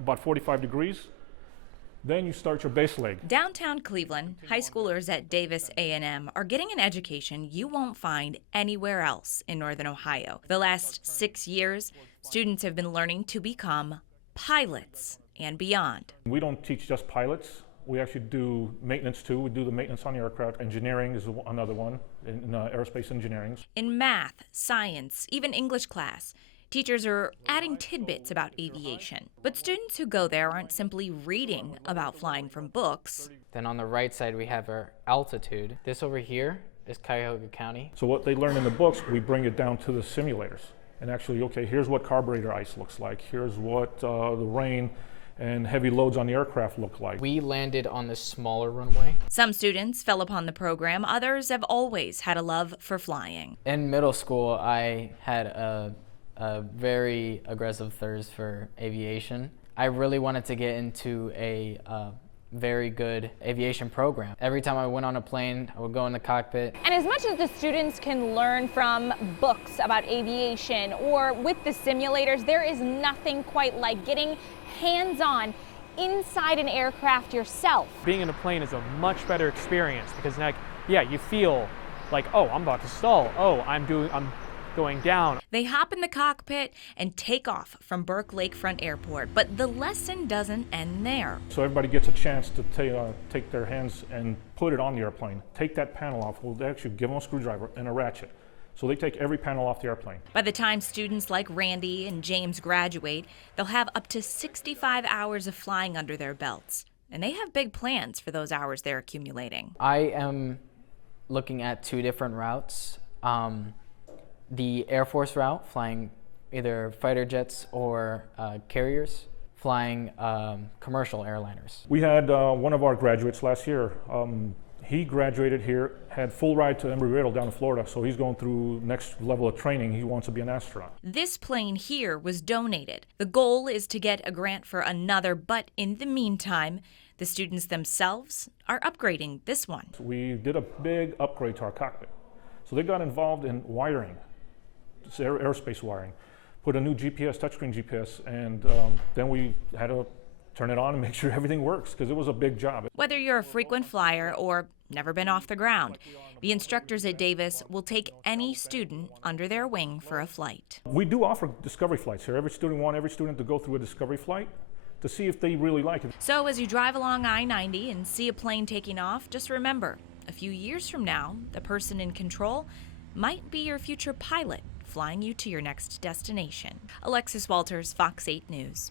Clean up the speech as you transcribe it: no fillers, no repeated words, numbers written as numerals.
about 45 degrees. Then you start your base leg. Downtown Cleveland, high schoolers at Davis A&M are getting an education you won't find anywhere else in Northern Ohio. The last 6 years, students have been learning to become pilots and beyond. We don't teach just pilots. We actually do maintenance too. We do the maintenance on the aircraft. Engineering is another one, in aerospace engineering. In math, science, even English class, teachers are adding tidbits about aviation. But students who go there aren't simply reading about flying from books. Then on the right side, we have our altitude. This over here is Cuyahoga County. So what they learn in the books, we bring it down to the simulators. And actually, okay, here's what carburetor ice looks like. Here's what the rain and heavy loads on the aircraft look like. We landed on this smaller runway. Some students fell upon the program. Others have always had a love for flying. In middle school, I had a very aggressive thirst for aviation. I really wanted to get into a very good aviation program. Every time I went on a plane, I would go in the cockpit. And as much as the students can learn from books about aviation or with the simulators, there is nothing quite like getting hands-on inside an aircraft yourself. Being in a plane is a much better experience because, like, yeah, you feel like, oh, I'm about to stall. Oh, I'm going down. They hop in the cockpit and take off from Burke Lakefront Airport, but the lesson doesn't end there. So everybody gets a chance to take their hands and put it on the airplane. Take that panel off. We'll actually give them a screwdriver and a ratchet. So they take every panel off the airplane. By the time students like Randy and James graduate, they'll have up to 65 hours of flying under their belts. And they have big plans for those hours they're accumulating. I am looking at 2 different routes. The Air Force route, flying either fighter jets or carriers, flying commercial airliners. We had one of our graduates last year. He graduated here, had full ride to Embry-Riddle down in Florida, so he's going through next level of training. He wants to be an astronaut. This plane here was donated. The goal is to get a grant for another, but in the meantime, the students themselves are upgrading this one. So we did a big upgrade to our cockpit. So they got involved in wiring. It's aerospace wiring, put a new GPS, touchscreen GPS, and then we had to turn it on and make sure everything works because it was a big job. Whether you're a frequent flyer or never been off the ground, the instructors at Davis will take any student under their wing for a flight. We do offer discovery flights here. Every student to go through a discovery flight to see if they really like it. So as you drive along I-90 and see a plane taking off, just remember, a few years from now, the person in control might be your future pilot, flying you to your next destination. Alexis Walters, Fox 8 News.